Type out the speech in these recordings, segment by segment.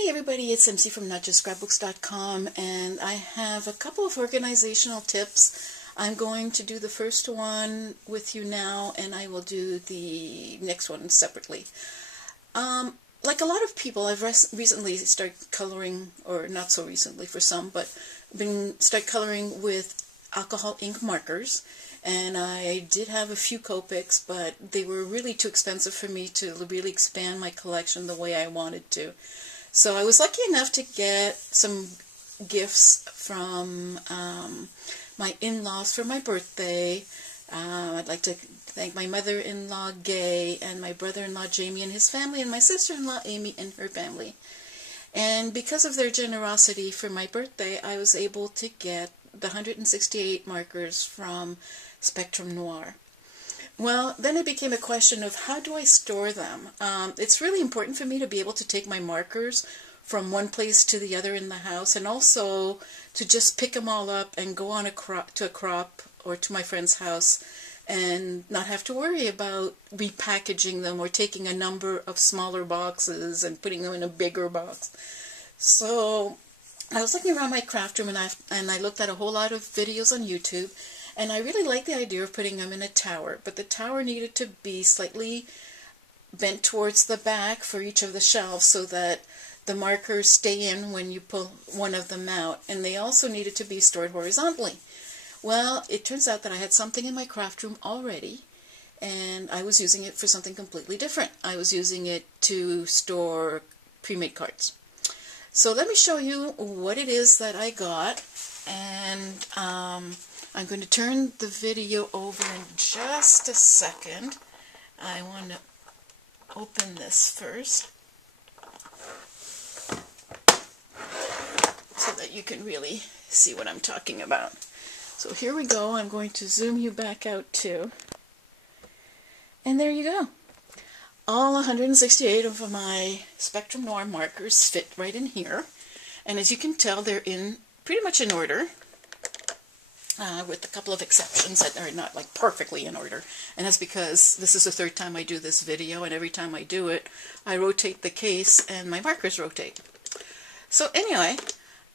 Hey everybody, it's MC from NotJustScrapbooks.com, and I have a couple of organizational tips. I'm going to do the first one with you now, and I will do the next one separately. Like a lot of people, I've recently started coloring, or not so recently for some, but start coloring with alcohol ink markers. And I did have a few Copics, but they were really too expensive for me to really expand my collection the way I wanted to. So I was lucky enough to get some gifts from my in-laws for my birthday. I'd like to thank my mother-in-law, Gay, and my brother-in-law, Jamie, and his family, and my sister-in-law, Amy, and her family. And because of their generosity for my birthday, I was able to get the 168 markers from Spectrum Noir. Well, then it became a question of how do I store them? It's really important for me to be able to take my markers from one place to the other in the house, and also to just pick them all up and go on to a crop or to my friend's house and not have to worry about repackaging them or taking a number of smaller boxes and putting them in a bigger box. So I was looking around my craft room, and I looked at a whole lot of videos on YouTube. And I really liked the idea of putting them in a tower, but the tower needed to be slightly bent towards the back for each of the shelves so that the markers stay in when you pull one of them out, and they also needed to be stored horizontally. Well, it turns out that I had something in my craft room already, and I was using it for something completely different. I was using it to store pre-made cards. So let me show you what it is that I got, and I'm going to turn the video over in just a second. I want to open this first so that you can really see what I'm talking about. So here we go. I'm going to zoom you back out too. And there you go. All 168 of my Spectrum Noir markers fit right in here. And as you can tell, they're in pretty much in order. With a couple of exceptions that are not like perfectly in order, and that's because this is the third time I do this video, and every time I do it I rotate the case and my markers rotate. So anyway,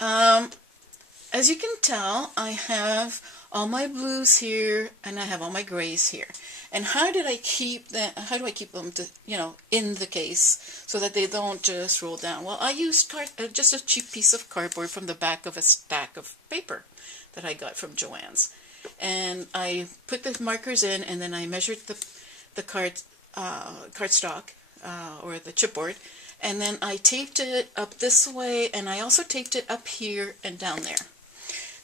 as you can tell, I have all my blues here and I have all my grays here. And how do I keep them to, in the case so that they don't just roll down? Well, I used just a cheap piece of cardboard from the back of a stack of paper that I got from Joann's, and I put the markers in, and then I measured the cardstock or the chipboard, and then I taped it up this way, and I also taped it up here and down there.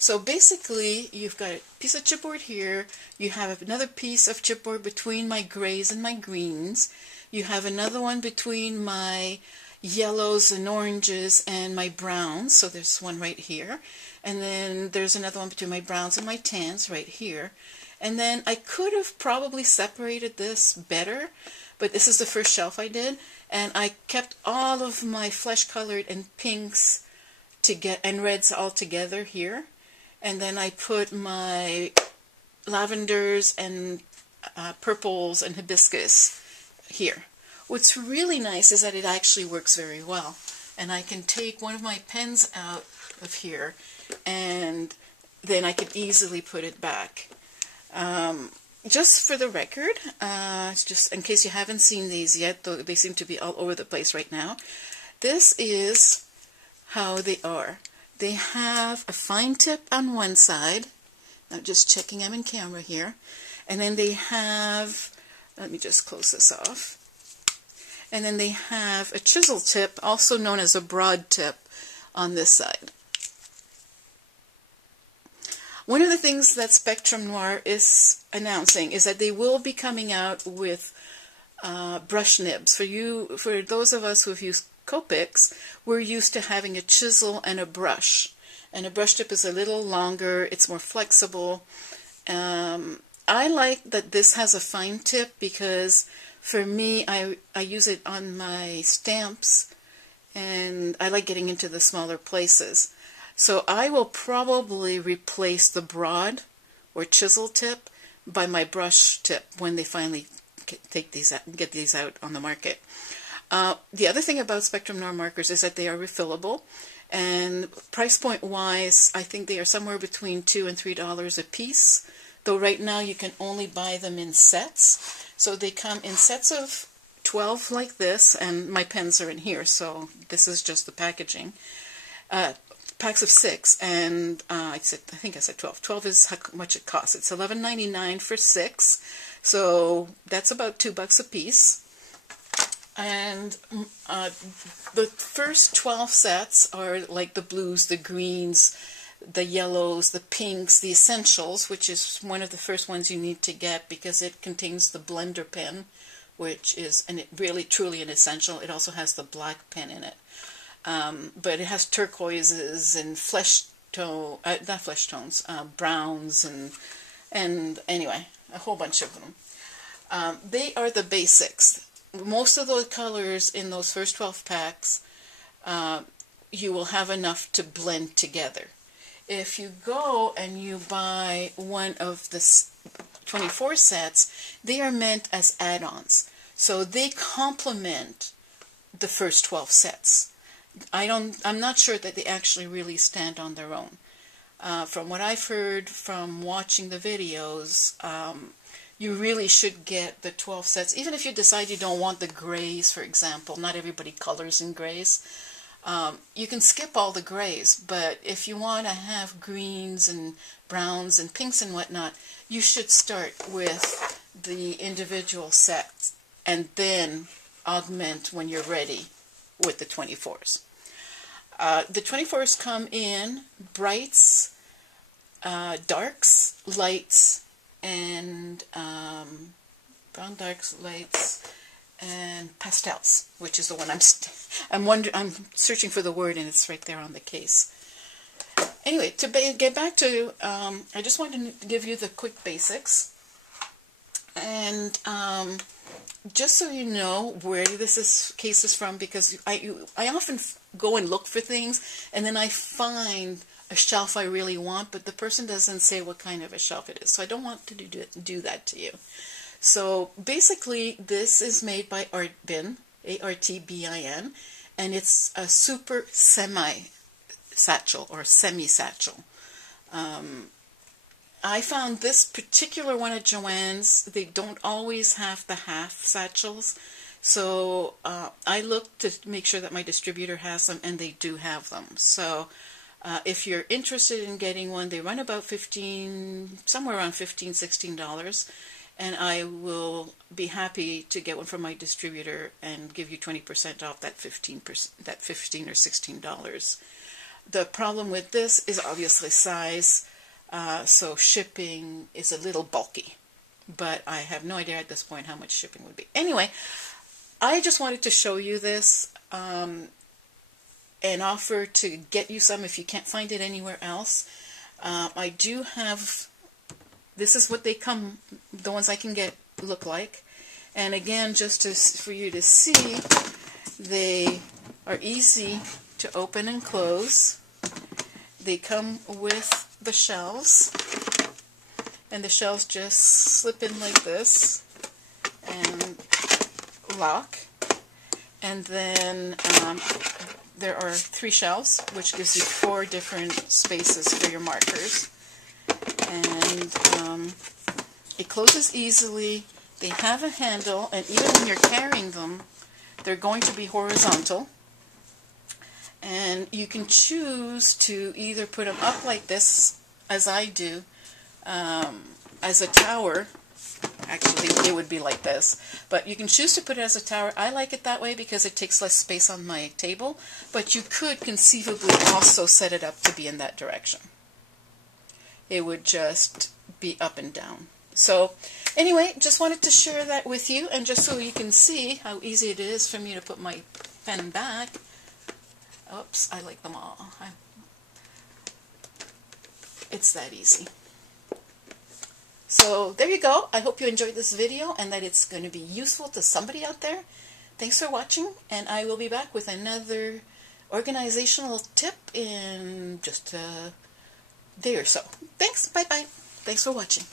So basically, you've got a piece of chipboard here, you have another piece of chipboard between my grays and my greens, you have another one between my yellows and oranges and my browns, so there's one right here, and then there's another one between my browns and my tans right here. And then I could have probably separated this better, but this is the first shelf I did, and I kept all of my flesh colored and pinks and reds all together here, and then I put my lavenders and purples and hibiscus here. What's really nice is that it actually works very well, and I can take one of my pens out of here and then I can easily put it back. Just for the record, just in case you haven't seen these yet, though they seem to be all over the place right now, this is how they are. They have a fine tip on one side. I'm just checking them in camera here. And then they have, let me just close this off. And then they have a chisel tip, also known as a broad tip, on this side. One of the things that Spectrum Noir is announcing is that they will be coming out with brush nibs. For those of us who have used Copics, we're used to having a chisel and a brush. And a brush tip is a little longer, it's more flexible. I like that this has a fine tip because for me, I use it on my stamps, and I like getting into the smaller places. So I will probably replace the broad or chisel tip by my brush tip when they finally take these out, get these out on the market. The other thing about Spectrum Noir markers is that they are refillable, and price point wise, I think they are somewhere between $2 and $3 a piece, though right now you can only buy them in sets. So they come in sets of 12 like this, and my pens are in here, so this is just the packaging. Packs of 6, and I think I said 12. 12 is how much it costs. It's $11.99 for 6, so that's about $2 a piece. And the first 12 sets are like the blues, the greens, the yellows, the pinks, the essentials, which is one of the first ones you need to get because it contains the blender pen, which is really truly an essential. It also has the black pen in it. But it has turquoises and not flesh tones, browns, and anyway, a whole bunch of them. They are the basics. Most of the colors in those first 12 packs, you will have enough to blend together. If you go and you buy one of the 24 sets, they are meant as add-ons. So they complement the first 12 sets. I'm not sure that they actually really stand on their own. From what I've heard from watching the videos, you really should get the 12 sets. Even if you decide you don't want the grays, for example, not everybody colors in grays. You can skip all the grays, but if you want to have greens and browns and pinks and whatnot, you should start with the individual sets and then augment when you're ready with the 24s. The 24s come in brights, darks, lights, and brown, darks, lights, and pastels, which is the one I'm searching for the word, and it's right there on the case. Anyway, to get back to, I just wanted to give you the quick basics, and just so you know where this case is from, because I often go and look for things, and then I find a shelf I really want, but the person doesn't say what kind of a shelf it is, so I don't want to do that to you. So basically, this is made by Artbin, A-R-T-B-I-N, and it's a super semi-satchel or semi-satchel. I found this particular one at Joann's. They don't always have the half satchels, so I looked to make sure that my distributor has them, and they do have them. So if you're interested in getting one, they run about somewhere around $15, $16. And I will be happy to get one from my distributor and give you 20% off that $15 or $16. The problem with this is obviously size, so shipping is a little bulky, but I have no idea at this point how much shipping would be. Anyway, I just wanted to show you this and offer to get you some if you can't find it anywhere else. I do have. This is what they come, the ones I can get look like. And again, just for you to see, they are easy to open and close. They come with the shelves, and the shelves just slip in like this and lock. And then there are 3 shelves, which gives you 4 different spaces for your markers. And it closes easily. They have a handle, and even when you're carrying them, they're going to be horizontal. And you can choose to either put them up like this, as I do, as a tower. Actually, it would be like this. But you can choose to put it as a tower. I like it that way because it takes less space on my table. But you could conceivably also set it up to be in that direction. It would just be up and down. So anyway, just wanted to share that with you, and just so you can see how easy it is for me to put my pen back. Oops, I like them all. It's that easy. So there you go. I hope you enjoyed this video and that it's going to be useful to somebody out there. Thanks for watching, and I will be back with another organizational tip in just a day or so. Thanks. Bye-bye. Thanks for watching.